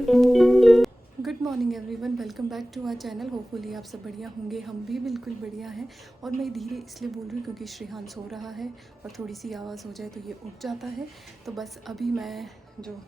Good morning everyone, welcome back to our channel. Hopefully आप सब बढ़िया होंगे, हम भी बिल्कुल बढ़िया हैं। और मैं धीरे इसलिए बोल रही हूँ क्योंकि श्रेहान सो रहा है और थोड़ी सी आवाज़ हो जाए तो ये उठ जाता है। तो बस अभी मैं जो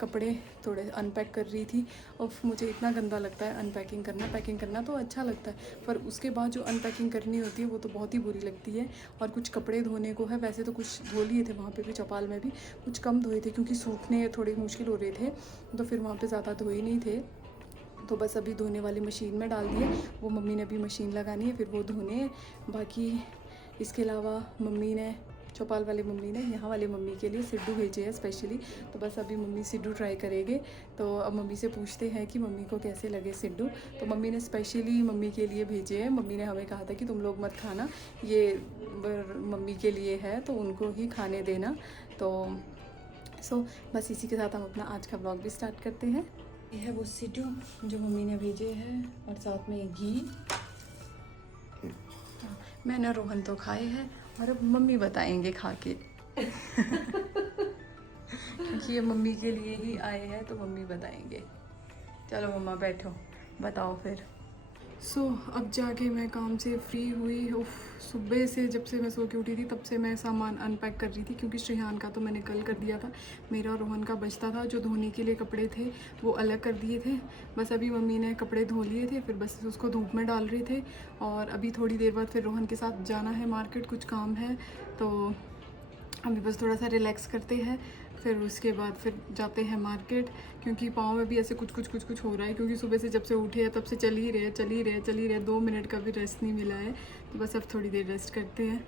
कपड़े थोड़े अनपैक कर रही थी, और मुझे इतना गंदा लगता है अनपैकिंग करना। पैकिंग करना तो अच्छा लगता है, पर उसके बाद जो अनपैकिंग करनी होती है वो तो बहुत ही बुरी लगती है। और कुछ कपड़े धोने को है, वैसे तो कुछ धो लिए थे वहाँ पे भी, चौपाल में भी कुछ कम धोए थे क्योंकि सूखने थोड़े मुश्किल हो रहे थे, तो फिर वहाँ पे ज़्यादा धोए नहीं थे। तो बस अभी धोने वाली मशीन में डाल दिए, वो मम्मी ने अभी मशीन लगानी है, फिर वो धोने हैं। बाकी इसके अलावा मम्मी ने, चौपाल वाले मम्मी ने यहाँ वाले मम्मी के लिए सिड्डू भेजे हैं स्पेशली। तो बस अभी मम्मी सिड्डू ट्राई करेंगे। तो अब मम्मी से पूछते हैं कि मम्मी को कैसे लगे सिड्डू। तो मम्मी ने स्पेशली मम्मी के लिए भेजे हैं। मम्मी ने हमें कहा था कि तुम लोग मत खाना, ये मम्मी के लिए है तो उनको ही खाने देना। तो बस इसी के साथ हम अपना आज का ब्लॉग भी स्टार्ट करते हैं। ये है वो सिड्डू जो मम्मी ने भेजे हैं, और साथ में घी। मैंने रोहन तो खाए हैं, और अब मम्मी बताएंगे खा के क्योंकि ये मम्मी के लिए ही आए हैं तो मम्मी बताएंगे। चलो मम्मा बैठो, बताओ फिर। अब जाके मैं काम से फ्री हुई। सुबह से जब से मैं सो के उठी थी तब से मैं सामान अनपैक कर रही थी, क्योंकि श्रेहान का तो मैंने कल कर दिया था, मेरा और रोहन का बचता था। जो धोने के लिए कपड़े थे वो अलग कर दिए थे। बस अभी मम्मी ने कपड़े धो लिए थे, फिर बस उसको धूप में डाल रहे थे। और अभी थोड़ी देर बाद फिर रोहन के साथ जाना है मार्केट, कुछ काम है। तो अभी बस थोड़ा सा रिलैक्स करते हैं, फिर उसके बाद फिर जाते हैं मार्केट। क्योंकि पाँव में भी ऐसे कुछ हो रहा है, क्योंकि सुबह से जब से उठे हैं तब से चल ही रहे 2 मिनट का भी रेस्ट नहीं मिला है। तो बस अब थोड़ी देर रेस्ट करते हैं।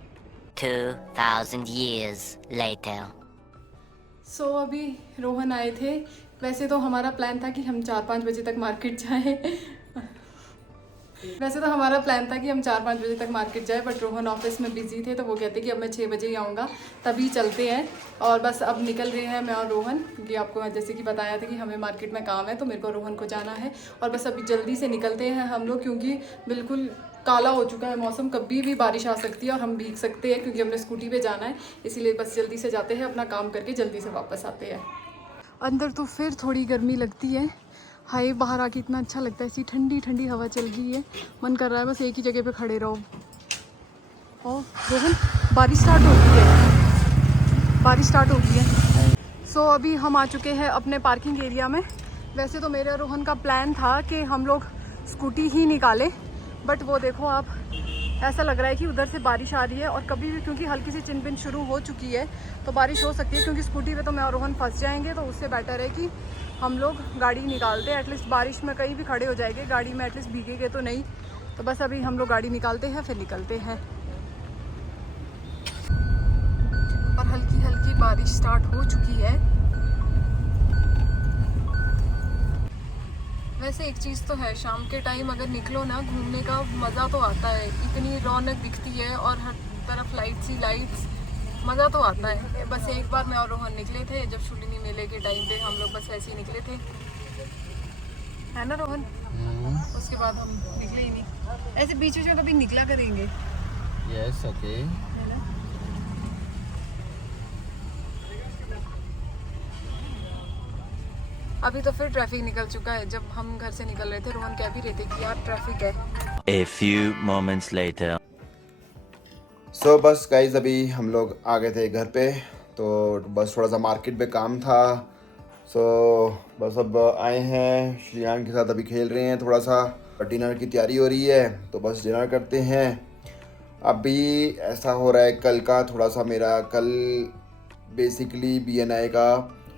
2000 years later. अभी रोहन आए थे। वैसे तो हमारा प्लान था कि हम 4-5 बजे तक मार्केट जाएं वैसे तो हमारा प्लान था कि हम 4-5 बजे तक मार्केट जाए, बट रोहन ऑफिस में बिजी थे तो वो कहते कि अब मैं 6 बजे ही आऊँगा, तभी चलते हैं। और बस अब निकल रहे हैं मैं और रोहन, क्योंकि आपको मैं जैसे कि बताया था कि हमें मार्केट में काम है, तो मेरे को रोहन को जाना है। और बस अभी जल्दी से निकलते हैं हम लोग, क्योंकि बिल्कुल काला हो चुका है मौसम, कभी भी बारिश आ सकती है और हम भीग सकते हैं, क्योंकि हमने स्कूटी पर जाना है। इसीलिए बस जल्दी से जाते हैं, अपना काम करके जल्दी से वापस आते हैं। अंदर तो फिर थोड़ी गर्मी लगती है। हाय, बाहर आके इतना अच्छा लगता है, ऐसी ठंडी ठंडी हवा चल रही है, मन कर रहा है बस एक ही जगह पे खड़े रहो। और रोहन, बारिश स्टार्ट हो गई है। अभी हम आ चुके हैं अपने पार्किंग एरिया में। वैसे तो मेरे और रोहन का प्लान था कि हम लोग स्कूटी ही निकालें, बट वो देखो आप, ऐसा लग रहा है कि उधर से बारिश आ रही है। और कभी भी, क्योंकि हल्की सी चिनपिन शुरू हो चुकी है, तो बारिश हो सकती है। क्योंकि स्कूटी पे तो मैं और रोहन फंस जाएंगे, तो उससे बेटर है कि हम लोग गाड़ी निकालते हैं। एटलीस्ट बारिश में कहीं भी खड़े हो जाएंगे, गाड़ी में एटलीस्ट भीगेंगे तो नहीं। तो बस अभी हम लोग गाड़ी निकालते हैं, फिर निकलते हैं। और हल्की हल्की बारिश स्टार्ट हो चुकी है। वैसे एक चीज़ तो है, शाम के टाइम अगर निकलो ना घूमने का मज़ा तो आता है, इतनी रौनक दिखती है और हर तरफ लाइट्स ही लाइट्स, मज़ा तो आता है। बस एक बार मैं और रोहन निकले थे जब शूलिनी मेले के टाइम पे, हम लोग बस वैसे ही निकले थे, है ना रोहन? उसके बाद हम निकले ही नहीं। ऐसे बीच बीच में कभी निकला करेंगे। Yes, okay. है ना? अभी तो फिर ट्रैफिक निकल चुका है। जब हम घर से निकल रहे थे रोहन कह भी रहे थे कि यार ट्रैफिक है। A few moments later. बस गाइज अभी हम लोग आ गए थे घर पे, तो बस थोड़ा सा मार्केट में काम था। बस अब आए हैं, श्रेयान के साथ अभी खेल रहे हैं, थोड़ा सा डिनर की तैयारी हो रही है, तो बस डिनर करते हैं। अभी ऐसा हो रहा है, कल का थोड़ा सा मेरा कल बेसिकली BNI का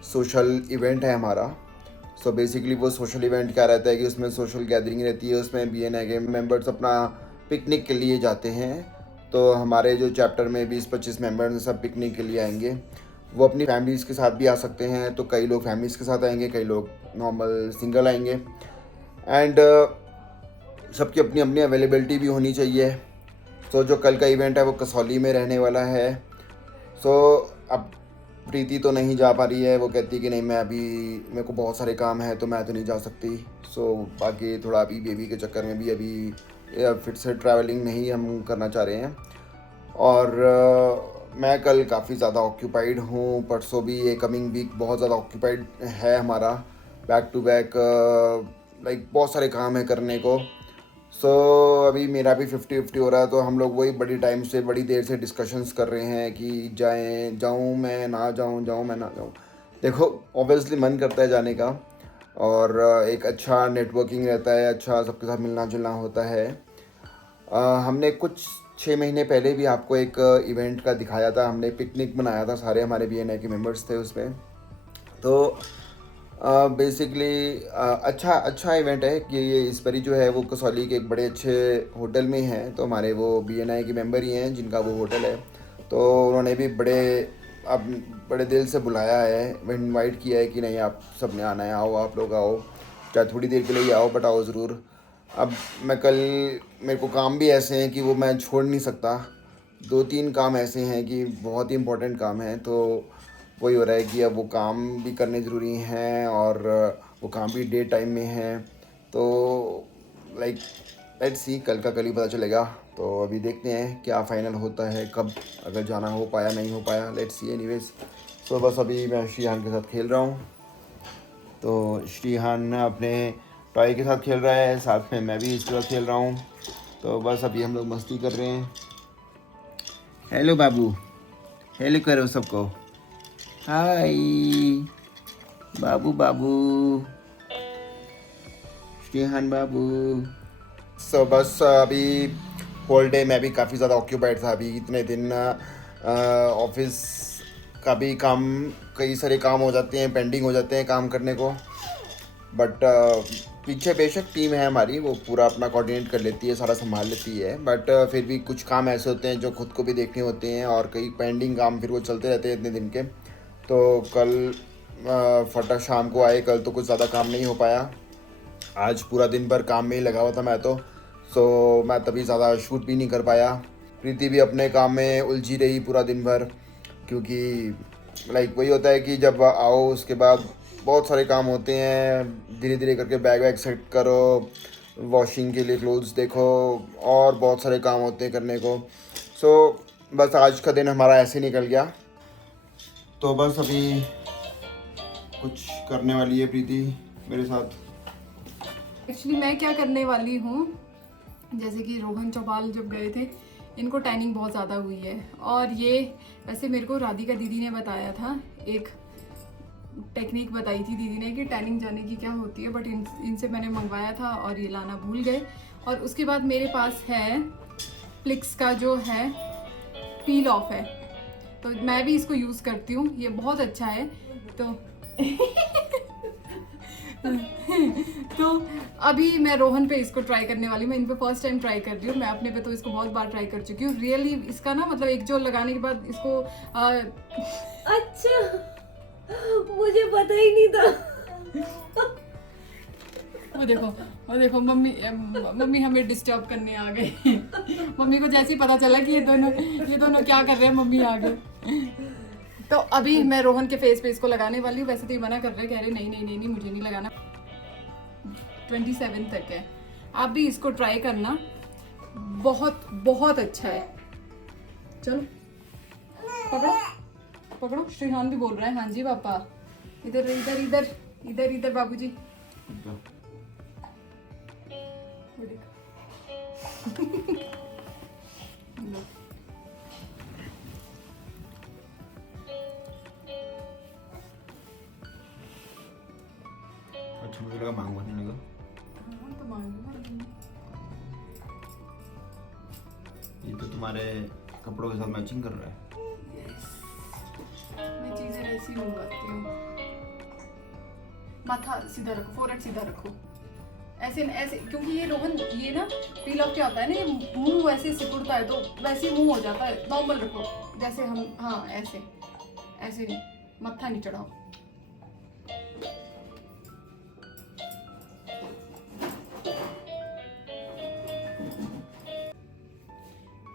सोशल इवेंट है हमारा। बेसिकली वो सोशल इवेंट क्या रहता है कि उसमें सोशल गैदरिंग रहती है, उसमें BNI के मेंबर्स अपना पिकनिक के लिए जाते हैं। तो हमारे जो चैप्टर में 20-25 मेंबर्स सब पिकनिक के लिए आएंगे। वो अपनी फैमिलीज़ के साथ भी आ सकते हैं, तो कई लोग फैमिलीज़ के साथ आएंगे, कई लोग नॉर्मल सिंगल आएंगे। एंड सबकी अपनी अपनी अवेलेबिलिटी भी होनी चाहिए। जो कल का इवेंट है वो कसौली में रहने वाला है। अब प्रीति तो नहीं जा पा रही है, वो कहती है कि नहीं, मैं अभी, मेरे को बहुत सारे काम हैं तो मैं तो नहीं जा सकती। बाकी थोड़ा अभी बेबी के चक्कर में भी अभी फिर से ट्रैवलिंग नहीं हम करना चाह रहे हैं। और मैं कल काफ़ी ज़्यादा ऑक्यूपाइड हूँ, परसों भी, ये कमिंग वीक बहुत ज़्यादा ऑक्यूपाइड है हमारा। बैक टू बैक लाइक बहुत सारे काम है करने को। सो अभी मेरा भी 50-50 हो रहा है, तो हम लोग वही बड़ी देर से डिस्कशंस कर रहे हैं कि जाऊँ मैं ना जाऊँ। देखो ऑब्वियसली मन करता है जाने का, और एक अच्छा नेटवर्किंग रहता है, अच्छा सबके साथ मिलना जुलना होता है। हमने कुछ 6 महीने पहले भी आपको एक इवेंट का दिखाया था, हमने पिकनिक मनाया था, सारे हमारे BNI के मेंबर्स थे उसमें। तो बेसिकली अच्छा इवेंट है कि ये इस बारी जो है वो कसौली के एक बड़े अच्छे होटल में है, तो हमारे वो BNI के मेंबर ही हैं जिनका वो होटल है। तो उन्होंने भी बड़े दिल से बुलाया है, इनवाइट किया है कि नहीं आप सब ने आना है, आओ आप लोग आओ, चाहे थोड़ी देर के लिए ही आओ बट आओ ज़रूर। अब मेरे को काम भी ऐसे हैं कि वो मैं छोड़ नहीं सकता, 2-3 काम ऐसे हैं कि बहुत ही इम्पोर्टेंट काम हैं, तो वही हो रहा है कि अब वो काम भी करने ज़रूरी हैं और वो काम भी डे टाइम में हैं। तो लाइक लेट्स सी, कल का कल ही पता चलेगा। तो अभी देखते हैं क्या फ़ाइनल होता है, कब अगर जाना हो पाया नहीं हो पाया, लेट्स सी एनीवेज। सो बस अभी मैं श्रीहान के साथ खेल रहा हूँ, तो श्रीहान अपने टॉय के साथ खेल रहा है, साथ में मैं भी इसके साथ खेल रहा हूँ। तो बस अभी हम लोग मस्ती कर रहे हैं। हेलो बाबू, हेलो करो सबको, हाय बाबू श्रीहान बाबू। सो बस अभी होल डे मैं भी काफ़ी ज़्यादा ऑक्यूपाइड था, अभी इतने दिन ऑफिस का भी काम, कई सारे काम हो जाते हैं, पेंडिंग हो जाते हैं काम करने को, बट पीछे बेशक टीम है हमारी, वो पूरा अपना कोऑर्डिनेट कर लेती है, सारा संभाल लेती है, बट फिर भी कुछ काम ऐसे होते हैं जो खुद को भी देखने होते हैं, और कई पेंडिंग काम फिर वो चलते रहते हैं इतने दिन के। तो कल फटा शाम को आए, कल तो कुछ ज़्यादा काम नहीं हो पाया, आज पूरा दिन भर काम में ही लगा हुआ था मैं तो। सो मैं तभी ज़्यादा शूट भी नहीं कर पाया। प्रीति भी अपने काम में उलझी रही पूरा दिन भर, क्योंकि लाइक वही होता है कि जब आओ उसके बाद बहुत सारे काम होते हैं, धीरे धीरे करके बैग वैग सेट करो, वॉशिंग के लिए क्लोथ्स देखो, और बहुत सारे काम होते हैं करने को। सो बस आज का दिन हमारा ऐसे निकल गया। तो बस अभी कुछ करने वाली है प्रीति मेरे साथ। एक्चुअली मैं क्या करने वाली हूँ, जैसे कि रोहन चौपाल जब गए थे, इनको टैनिंग बहुत ज़्यादा हुई है, और ये वैसे मेरे को राधिका दीदी ने बताया था, एक टेक्निक बताई थी दीदी ने कि टैनिंग जाने की क्या होती है, बट इनसे मैंने मंगवाया था और ये लाना भूल गए। और उसके बाद मेरे पास है प्लिक्स का जो है पील ऑफ है, तो मैं भी इसको यूज़ करती हूँ, ये बहुत अच्छा है। तो तो अभी मैं रोहन पे इसको ट्राई करने वाली हूँ, मैं इन पे फर्स्ट टाइम ट्राई कर रही हूँ, मैं अपने पे तो इसको बहुत बार ट्राई कर चुकी हूँ रियली। इसका ना मतलब एक जो लगाने के बाद इसको अच्छा, मुझे पता ही नहीं था। वो देखो मम्मी हमें डिस्टर्ब करने आ गए। मम्मी को जैसे ही पता चला कि ये दोनों क्या कर रहे हैं, मम्मी आ गए। तो अभी मैं रोहन के फेस पे इसको लगाने वाली हूँ। वैसे तो ये मना कर रहे, कह रहे नहीं मुझे नहीं लगाना, 27 तक है। आप भी इसको ट्राई करना, बहुत बहुत अच्छा है। चलो पकड़ो। श्रीहान भी बोल रहा है हाँ जी पापा। इधर बाबूजी। अच्छा मुझे लगा मांगने लगा। हाँ तो मांगूंगा। ये तो तुम्हारे कपड़ों के साथ मैचिंग कर रहा है। मैं चीजें ऐसी मंगवाती हूँ। माथा सीधा रखो, फोrehead सीधा रखो, ऐसे क्योंकि ये रोहन ये ना पील ऑफ क्या होता है ना, ये मुंह वैसे सिकुड़ता है, तो वैसे मुंह हो जाता है। नॉर्मल रखो जैसे हम, हाँ ऐसे नहीं, मत्था नहीं चढ़ाओ।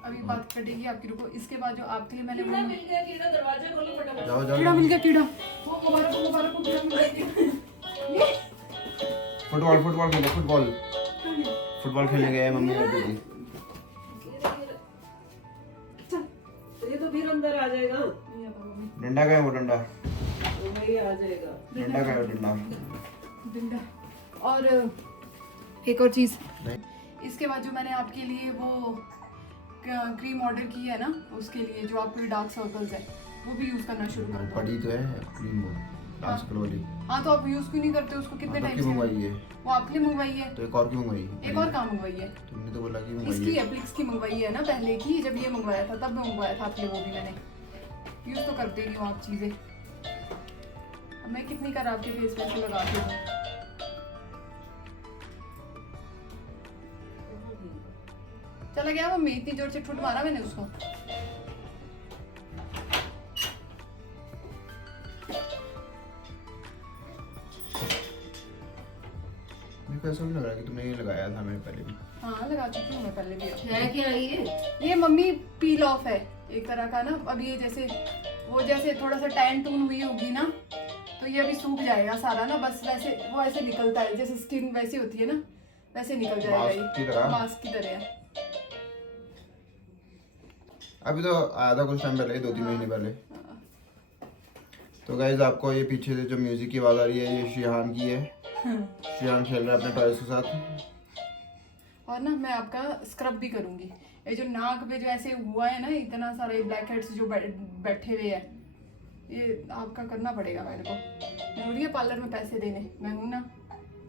अभी बात कटेगी आपकी, रुको। इसके बाद जो आपके लिए मैंने कीड़ा मिल गया, कीड़ा, दरवाजा खोलो फटाफट। जाओ कीड़ा मिल गया, कीड़ा। वो मुबारक को कीड़ा मिल गया। फुटबॉल खेलने गए मम्मी और दीदी। ये तो फिर अंदर आ जाएगा। डंडा का है वो, डंडा वो भाई आ जाएगा। डंडा का है वो, डंडा और एक और चीज़, नहीं इसके बाद जो मैंने आपके लिए वो क्रीम ऑर्डर की है ना, उसके लिए जो आपके डार्क सर्कल्स है वो भी यूज़ करना शुरू कर दो। पड़ी तो है क्रीम वो डार्क सर्कल वाली। हाँ तो आप यूज़ क्यों नहीं करते उसको? कितने टाइम से मंगवाई है? वो आपके लिए मंगवाई है। तो एक और क्यों मंगवाई? एक और कहाँ मंगवाई है? तुमने तो बोला कि मंगवाई इसकी है। एप्लिक्स की मंगवाई है ना पहले की, जब ये मंगवाया था तब मैं मंगवाया था आपके लिए, वो भी मैंने यूज़ तो करते नहीं हूँ आप चीज़ें। अब मैं कितनी कर आपके फेस पे ऐसे लगाती हूँ। चला गया मम्मी, इतनी जोर से ठुट मारा मैंने उसको। मेरे को ऐसा नहीं लग रहा कि तुमने ये लगाया था मैंने पहले भी। हाँ लगा चुकी हूँ मैं पहले भी। है क्या ये मम्मी पील ऑफ है एक तरह का ना। अब ये जैसे वो जैसे थोड़ा सा टैन टून हुई होगी ना, तो ये अभी सूख जाएगा सारा ना, बस वैसे वो ऐसे निकलता है जैसे स्किन वैसी होती है ना, वैसे निकल जाएगा मास्क की ये, तरह? मास्क की तरह है। अभी तो आया था कुछ टाइम पहले, 2-3 महीने पहले। तो गाइज आपको ये पीछे से जो म्यूजिक की आवाज़ आ रही है ये श्रीहान की है। श्रीहान खेल रहा है अपने टॉयज के साथ। और ना मैं आपका स्क्रब भी करूंगी। ये जो नाक पे जो ऐसे हुआ है ना इतना सारा, ये ब्लैक हेड्स जो बैठे हुए हैं, ये आपका करना पड़ेगा मेरे को। जरूरी है पार्लर में पैसे देने, मैं हूँ ना,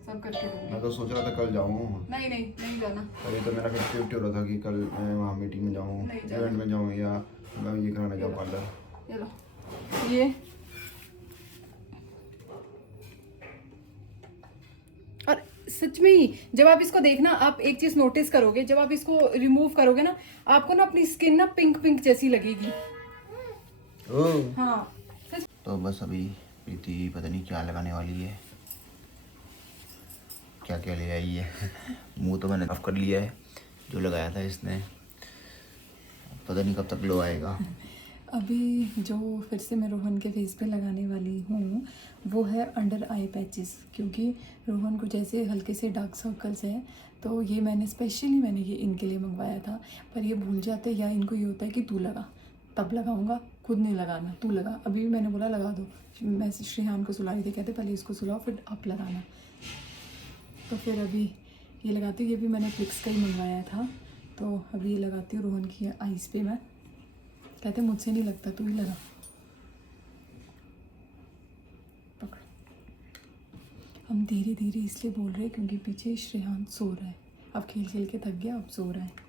सब करके दूंगी। मैं तो सोच रहा था कल जाऊँ। नहीं नहीं नहीं जाना। अभी तो मेरा 50-50 हो रहा था कि कल मैं वहाँ मीटिंग में जाऊँ, नहीं जाना। इवेंट में जाऊँ या मैं ये कराने जाऊँ पार्लर। ये लो ये, और सच में ही जब आप इसको देखना, आप एक चीज नोटिस करोगे, जब आप इसको रिमूव करोगे ना, आपको ना अपनी स्किन ना पिंक पिंक जैसी लगेगी। हाँ सच। तो बस अभी प्रीति पता नहीं क्या लगाने वाली है, क्या क्या ले आई है। मुंह तो मैंने साफ कर लिया है, जो लगाया था इसने, पता नहीं कब तक ग्लो आएगा। अभी जो फिर से मैं रोहन के फेस पे लगाने वाली हूँ वो है अंडर आई पैचेस, क्योंकि रोहन को जैसे हल्के से डार्क सर्कल्स हैं, तो ये मैंने ये इनके लिए मंगवाया था। पर ये भूल जाते, या इनको ये होता है कि तू लगा तब लगाऊंगा, खुद नहीं लगाना, तू लगा। अभी भी मैंने बोला लगा दो, मैं श्रीहान को सुला रही थी, कहते पहले इसको सुलाओ फिर आप लगाना। तो फिर अभी ये लगाती हूँ। ये भी मैंने प्लिक्स का ही मंगवाया था, तो अभी ये लगाती हूँ रोहन की आइस पे। मैं कहते मुझसे नहीं लगता, तू ही लगा। पकड़। हम धीरे धीरे इसलिए बोल रहे हैं क्योंकि पीछे श्रेहान सो रहा है, अब खेल खेल के थक गया, अब सो रहा है।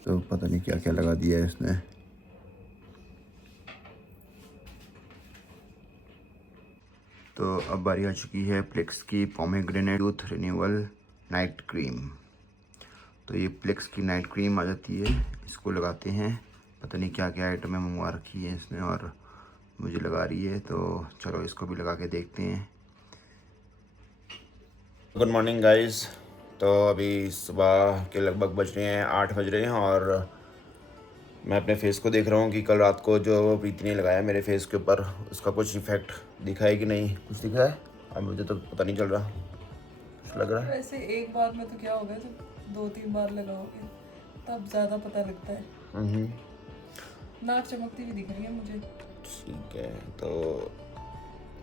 तो पता नहीं क्या क्या लगा दिया है इसने। तो अब बारी आ चुकी है प्लेक्स की pomegranate youth renewal night cream. तो ये प्लेक्स की नाइट क्रीम आ जाती है, इसको लगाते हैं। पता नहीं क्या क्या आइटमें मंगवा रखी है इसने और मुझे लगा रही है, तो चलो इसको भी लगा के देखते हैं। Good morning guys. तो अभी सुबह के लगभग बज रहे हैं 8 बज रहे हैं और मैं अपने फेस को देख रहा हूँ कि कल रात को जो प्रीति ने लगाया मेरे फेस के ऊपर, उसका कुछ इफेक्ट दिखा है कि नहीं। कुछ दिखा है? अब मुझे तो पता नहीं चल रहा, कुछ लग रहा है। वैसे एक बार में तो क्या होगा, जब 2-3 बार लगाओगे तब ज़्यादा पता लगता है। नाक चमकती हुई दिख रही है मुझे। ठीक है, तो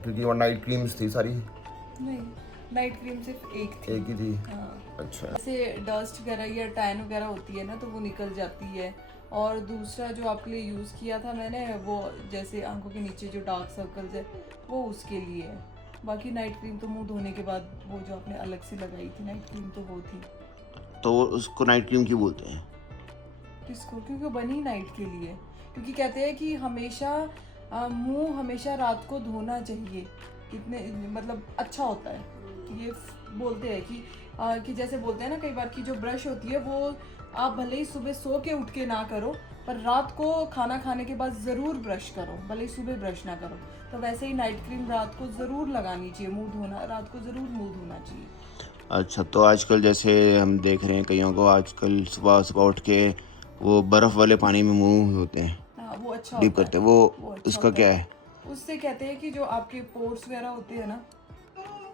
क्योंकि वो नाइट क्रीम्स थी सारी? नहीं, नाइट क्रीम सिर्फ एक थी। एक ही थी? हाँ। अच्छा। जैसे डस्ट वगैरह या टैन वगैरह होती है ना, तो वो निकल जाती है। और दूसरा जो आपके लिए यूज़ किया था मैंने, वो जैसे आंखों के नीचे जो डार्क सर्कल्स है वो उसके लिए है। बाकी नाइट क्रीम तो मुंह धोने के बाद वो जो आपने अलग से लगाई थी नाइट क्रीम तो वो थी। तो उसको नाइट क्रीम क्यों बोलते हैं? किसको? क्योंकि वो बनी नाइट के लिए, क्योंकि कहते हैं कि हमेशा मुंह हमेशा रात को धोना चाहिए, कितने मतलब अच्छा होता है। ये बोलते हैं कि जैसे बोलते हैं ना कई बार कि जो ब्रश होती है वो आप भले ही सुबह सो के उठ के ना करो, पर रात को खाना खाने के बाद ज़रूर ब्रश करो, भले ही सुबह ब्रश ना करो। तो वैसे ही नाइट क्रीम रात को ज़रूर लगानी चाहिए, मुंह धोना रात को ज़रूर मुंह धोना चाहिए। अच्छा, तो आजकल जैसे हम देख रहे हैं कईयों को आजकल सुबह सुबह उठ के वो बर्फ़ वाले पानी में मुंह धोते हैं, हाँ वो अच्छा डीप होता करते है, हैं, वो अच्छा उसका होता क्या है? उससे कहते हैं कि जो आपके पोर्स वगैरह होते हैं ना,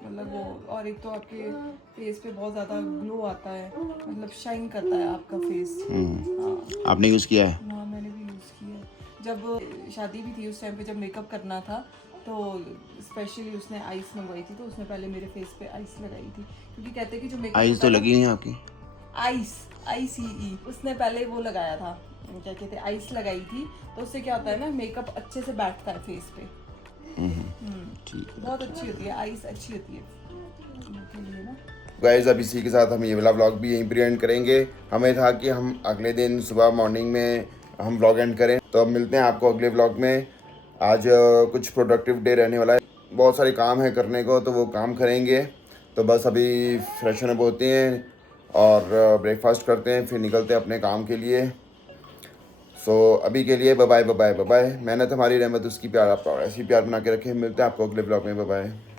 मतलब वो, और एक तो आपके फेस पे बहुत ज़्यादा ग्लो आता है, मतलब शाइन करता है आपका फेस। हाँ आपने यूज़ किया है? हाँ मैंने भी यूज़ किया है। जब शादी भी थी उस टाइम पे, जब मेकअप करना था तो स्पेशली उसने आइस मंगवाई थी, तो उसने पहले मेरे फेस पे आइस लगाई थी, क्योंकि कहते हैं कि जो मेकअप आइज़ तो लगी नहीं आपकी? आइस ICE उसने पहले वो लगाया था, क्या कहते हैं, आइस लगाई थी, तो उससे क्या होता है ना मेकअप अच्छे से बैठता है फेस पे। ठीक है। बहुत अच्छी होती है आइस, अच्छी होती है के लिए ना। गाइस, अब इसी के साथ हम ये वाला व्लॉग भी यहीं पर एंड करेंगे। हमें था कि हम अगले दिन सुबह मॉर्निंग में हम व्लॉग एंड करें, तो अब मिलते हैं आपको अगले व्लॉग में। आज कुछ प्रोडक्टिव डे रहने वाला है, बहुत सारे काम है करने को, तो वो काम करेंगे। तो बस अभी फ्रेशन अप होते हैं और ब्रेकफास्ट करते हैं, फिर निकलते हैं अपने काम के लिए। सो अभी के लिए bye bye bye bye bye bye. मेहनत हमारी रहमत उसकी, प्यार आप ऐसी प्यार बना के रखें। मिलते हैं आपको अगले व्लॉग में। Bye bye.